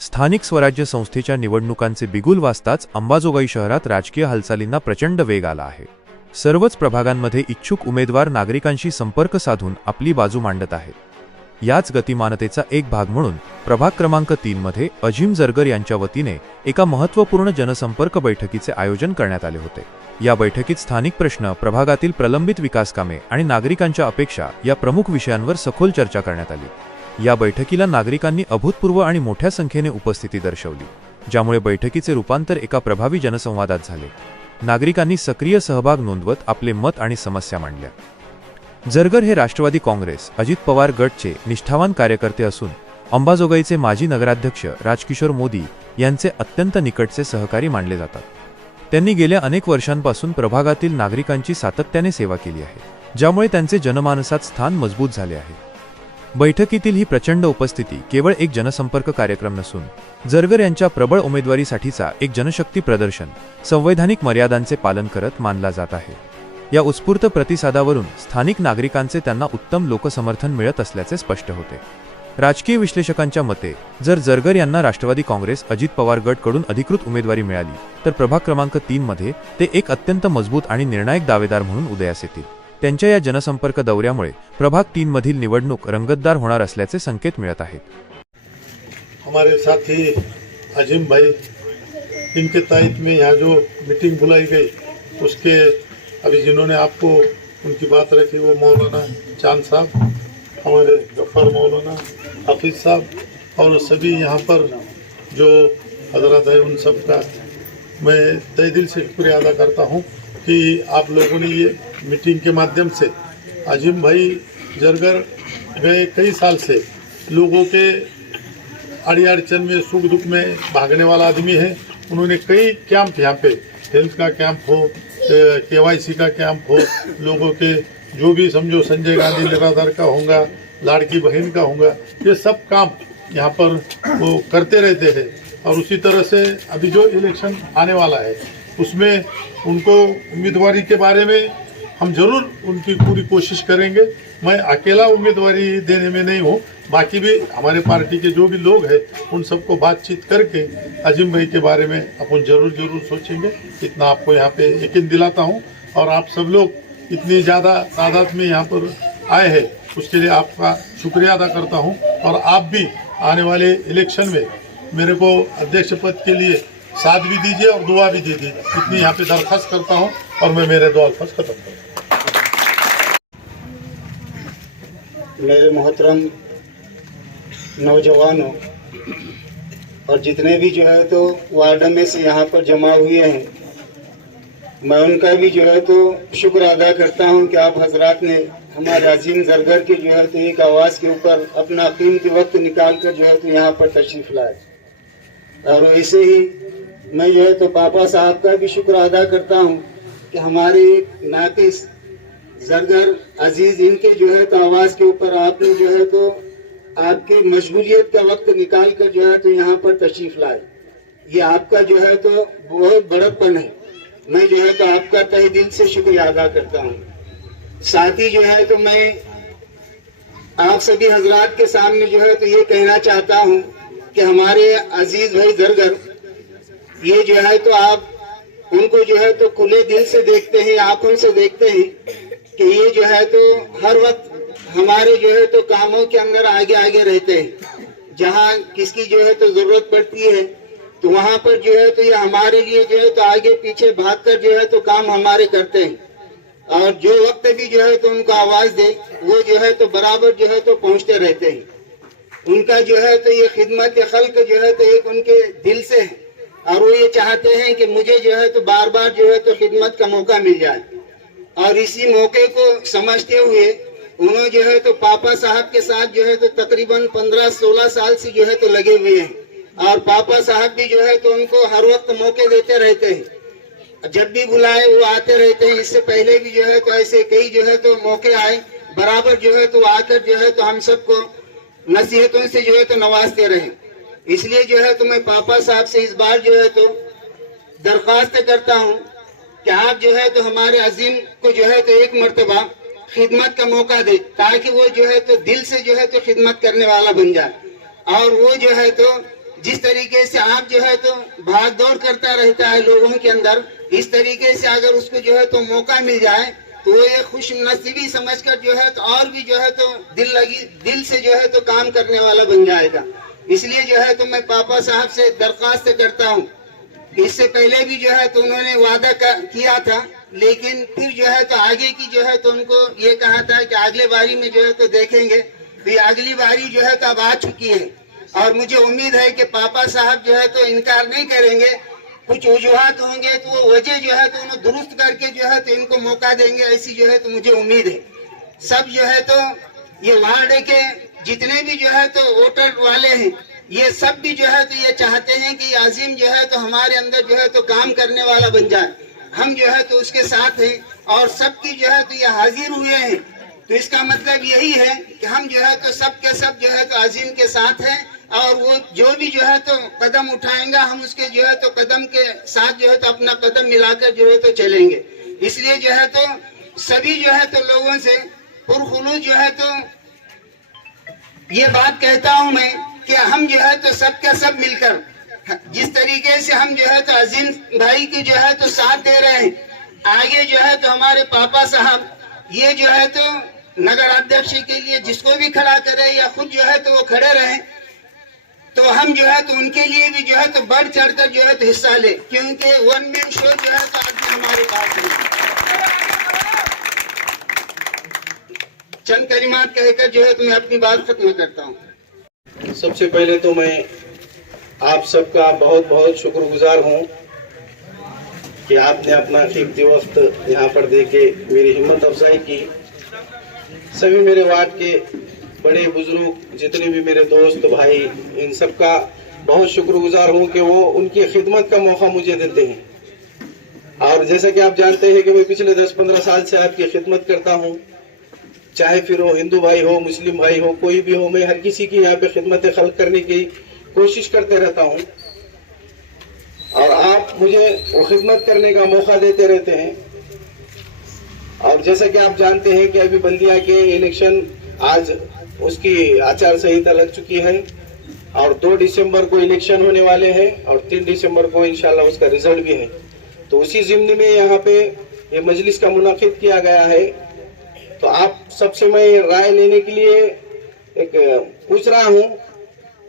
स्थानिक स्वराज्य संस्थेच्या निवडणुकांचे बिगुल वाजताच अंबाजोगाई शहरात राजकीय हालचालींना प्रचंड वेग आला आहे। सर्वच प्रभागांमध्ये इच्छुक उमेदवार नागरिकांशी संपर्क साधून आपली बाजू मांडत आहेत। याच गतिमानतेचा एक भाग म्हणून प्रभाग क्रमांक 3 मध्ये अजिम जरगर यांच्या वतीने एका महत्त्वपूर्ण जनसंपर्क बैठकीचे आयोजन करण्यात आले होते। या बैठकीत स्थानिक प्रश्न, प्रभागातील प्रलंबित विकास कामे आणि नागरिकांच्या अपेक्षा या प्रमुख विषयांवर सखोल चर्चा करण्यात आली। या बैठकीला नागरिकांनी अभूतपूर्व आणि मोठ्या संख्येने उपस्थिती दर्शवली, ज्यामुळे बैठकीचे रूपांतर एका प्रभावी जनसंवादात झाले। नागरिकांनी सक्रिय सहभाग नोंदवत आपले मत आणि समस्या मांडल्या। जरगर हे राष्ट्रवादी काँग्रेस अजित पवार गटचे निष्ठावान कार्यकर्ते असून अंबाजोगाईचे माजी नगराध्यक्ष राजकिशोर मोदी यांचे अत्यंत निकटचे सहकारी मानले जातात। त्यांनी गेल्या अनेक वर्षांपासून प्रभागातील नागरिकांची सातत्याने सेवा केली आहे, ज्यामुळे त्यांचे जनमानसात स्थान मजबूत झाले आहे। बैठकीतील ही प्रचंड उपस्थिती केवळ एक जनसंपर्क कार्यक्रम नसून जरगर यांच्या प्रबळ उमेदवारीसाठीचा एक जनशक्ती प्रदर्शन, संवैधानिक मर्यादांचे पालन करत मानला जात आहे। या उत्स्फूर्त प्रतिसादावरून स्थानिक नागरिकांचे त्यांना उत्तम लोकसमर्थन मिळत असल्याचे स्पष्ट होते। राजकीय विश्लेषकांच्या मते जर जरगर यांना राष्ट्रवादी काँग्रेस अजित पवार गटकडून अधिकृत उमेदवारी मिळाली तर प्रभाग क्रमांक 3 मध्ये ते एक अत्यंत मजबूत आणि निर्णायक दावेदार म्हणून उदयास येतील। त्यांच्या या जनसंपर्क दौऱ्यामुळे प्रभाग 3 मधील निवडणूक रंगतदार होणार असल्याचे संकेत मिळत आहेत। हमारे साथी अजीम भाई, इनके तहत में यहाँ जो मीटिंग बुलाई गई उसके अभी जिन्होंने आपको उनकी बात रखी वो मौलाना चांद साहब, हमारे गफ्फार मौलाना, हाफिज साहब और सभी यहाँ पर जो हजरत है उन सब का मैं तहे दिल से शुक्रिया अदा करता हूँ कि आप लोगों ने ये मीटिंग के माध्यम से अजीम भाई जरगर गए कई साल से लोगों के अड़ी अड़चन में सुख दुख में भागने वाला आदमी है। उन्होंने कई कैंप यहाँ पे हेल्थ का कैंप हो, केवाईसी का कैंप हो, लोगों के जो भी समझो संजय गांधी निराधार का होगा, लाड़की बहन का होगा, ये सब काम यहाँ पर वो करते रहते हैं। और उसी तरह से अभी जो इलेक्शन आने वाला है उसमें उनको उम्मीदवारी के बारे में हम जरूर उनकी पूरी कोशिश करेंगे। मैं अकेला उम्मीदवारी देने में नहीं हूँ, बाकी भी हमारे पार्टी के जो भी लोग हैं उन सबको बातचीत करके अजीम भाई के बारे में अपन जरूर सोचेंगे। इतना आपको यहाँ पे यकीन दिलाता हूँ। और आप सब लोग इतनी ज़्यादा तादाद में यहाँ पर आए हैं उसके लिए आपका शुक्रिया अदा करता हूँ। और आप भी आने वाले इलेक्शन में मेरे को अध्यक्ष पद के लिए साथ भी दीजिए और दुआ भी दीजिए, इतनी यहाँ पे दरख्वास्त करता हूँ और मैं मेरे दो अल्फाज खत्म करता हूँ। मेरे मोहतरम नौजवानों और जितने भी जो है तो वार्ड में से यहाँ पर जमा हुए हैं, मैं उनका भी जो है तो शुक्र अदा करता हूँ कि आप हजरात ने हमारे अजीम जरगर के जो है तो एक आवाज़ के ऊपर अपना कीमती वक्त निकाल कर जो है तो यहाँ पर तशरीफ़ लाए। और ऐसे ही मैं जो है तो पापा साहब का भी शुक्र अदा करता हूँ कि हमारे नाकिस जरगर अजीज इनके जो है तो आवाज़ के ऊपर आपने जो है तो आपकी मशगूलियत का वक्त निकाल कर जो है तो यहाँ पर तशरीफ़ लाए। ये आपका जो है तो बहुत बड़प्पन है। मैं जो है तो आपका तहे दिल से शुक्रिया अदा करता हूँ। साथ ही जो है तो मैं आप सभी हजरात के सामने जो है तो ये कहना चाहता हूँ कि हमारे अजीज भाई जरगर, ये जो है तो आप उनको जो है तो खुले दिल से देखते हैं, आंखों से देखते हैं कि ये जो है तो हर वक्त हमारे जो है तो कामों के अंदर आगे आगे रहते हैं। जहाँ किसकी जो है तो जरूरत पड़ती है तो वहाँ पर जो है तो ये हमारे लिए जो है तो आगे पीछे भागकर जो है तो काम हमारे करते हैं। और जो वक्त भी जो है तो उनको आवाज़ दे वो जो है तो बराबर जो है तो पहुँचते रहते हैं। उनका जो है तो ये खिदमत खल्क जो है तो एक उनके दिल से है और वो ये चाहते हैं कि मुझे जो है तो बार बार जो है तो खिदमत का मौका मिल जाए। और इसी मौके को समझते हुए उन्होंने जो है तो पापा साहब के साथ जो है तो तकरीबन 15-16 साल से जो है तो लगे हुए हैं। और पापा साहब भी जो है तो उनको हर वक्त मौके देते रहते हैं, जब भी बुलाए वो आते रहते हैं। इससे पहले भी जो है तो ऐसे कई जो है तो मौके आए, बराबर जो है तो आकर जो है तो हम सबको नसीहतों से जो है तो नवाजते रहे। इसलिए जो है तो मैं पापा साहब से इस बार जो है तो दरख्वास्त करता हूँ कि आप जो है तो हमारे अजीम को जो है तो एक मर्तबा खिदमत का मौका दे, ताकि वो जो है तो दिल से जो है तो खिदमत करने वाला बन जाए। और वो जो है तो जिस तरीके से आप जो है तो भाग दौड़ करता रहता है लोगों के अंदर, इस तरीके से अगर उसको जो है तो मौका मिल जाए तो वो ये खुश नसीबी समझकर जो है तो और भी जो है तो दिल से जो है तो काम करने वाला बन जाएगा। इसलिए जो है तो मैं पापा साहब से दरख्वास्त करता हूँ, इससे पहले भी जो है तो उन्होंने वादा किया था, लेकिन फिर जो है तो आगे की जो है तो उनको ये कहा था कि अगले बारी में जो है तो देखेंगे। तो ये अगली बारी जो है तो अब आ चुकी है और मुझे उम्मीद है कि पापा साहब जो है तो इनकार नहीं करेंगे। कुछ वजूहात होंगे तो वो वजह जो है तो उन्हें दुरुस्त करके जो है तो इनको मौका देंगे, ऐसी जो है तो मुझे उम्मीद है। सब जो है तो ये वार्ड के जितने भी जो है तो वोटर वाले हैं, ये सब भी जो है तो ये चाहते हैं कि अजीम जो है तो हमारे अंदर जो है तो काम करने वाला बन जाए। हम जो है तो उसके साथ हैं और सबकी जो है तो ये हाजिर हुए हैं। तो इसका मतलब यही है कि हम जो है तो सब के सब जो है तो अजीम के साथ हैं और वो जो भी जो है तो कदम उठाएंगा हम उसके जो है तो कदम के साथ जो है तो अपना कदम मिलाकर जो है तो चलेंगे। इसलिए जो है तो सभी जो है तो लोगों से पुरखुलूस जो है तो ये बात कहता हूं मैं कि हम जो है तो सब के सब मिलकर जिस तरीके से हम जो है तो अजीम भाई की जो है तो साथ दे रहे हैं, आगे जो है तो हमारे पापा साहब ये जो है तो नगर अध्यक्ष के लिए जिसको भी खड़ा करे या खुद जो है तो वो खड़े रहे, तो हम जो है तो उनके लिए भी जो है तो बढ़ चढ़कर जो है तो हिस्सा ले, क्योंकि वन मैन शो जो है तो आज हमारे पास है। चंद कलिमात कहकर जो है तो मैं अपनी बात खत्म करता हूँ। सबसे पहले तो मैं आप सबका बहुत बहुत शुक्रगुजार हूँ कि आपने अपना कीमती वक्त यहाँ पर देके मेरी हिम्मत अफजाई की। सभी मेरे वार्ड के बड़े बुजुर्ग जितने भी मेरे दोस्त भाई, इन सब का बहुत शुक्रगुजार हूँ कि वो उनकी खिदमत का मौका मुझे देते हैं। और जैसा कि आप जानते हैं कि मैं पिछले 10-15 साल से आपकी खिदमत करता हूँ, चाहे फिर वो हिंदू भाई हो, मुस्लिम भाई हो, कोई भी हो, मैं हर किसी की यहाँ पे खिदमत खल्क करने की कोशिश करते रहता हूँ और आप मुझे वो खिदमत करने का मौका देते रहते हैं। और जैसा कि आप जानते हैं कि अभी बल्दिया के इलेक्शन आज उसकी आचार संहिता लग चुकी है और 2 दिसंबर को इलेक्शन होने वाले हैं और 3 दिसंबर को इंशाल्लाह उसका रिजल्ट भी है। तो उसी जिम्मे में यहाँ पे ये मजलिस का मुनाकिद किया गया है। तो आप सबसे मैं राय लेने के लिए एक पूछ रहा हूँ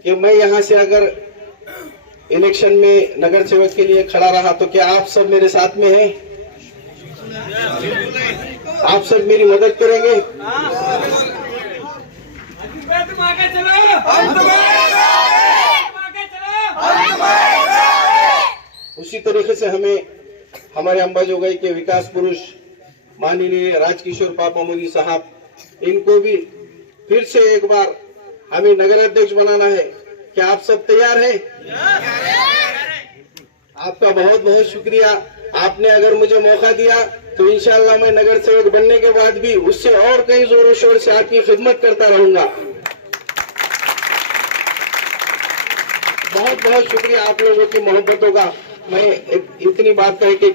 कि मैं यहाँ से अगर इलेक्शन में नगर सेवक के लिए खड़ा रहा तो क्या आप सब मेरे साथ में हैं? आप सब मेरी मदद करेंगे? उसी तरीके से हमें हमारे अंबाजोगाई के विकास पुरुष माननीय राजकिशोर पापा मोदी साहब, इनको भी फिर से एक बार हमें नगर अध्यक्ष बनाना है। क्या आप सब तैयार हैं? आपका बहुत बहुत शुक्रिया। आपने अगर मुझे मौका दिया तो इंशाल्लाह मैं नगर सेवक बनने के बाद भी उससे और कई जोरों शोर से आपकी खिदमत करता रहूंगा। बहुत बहुत शुक्रिया आप लोगों की मोहब्बतों का। मैं इतनी बात कह के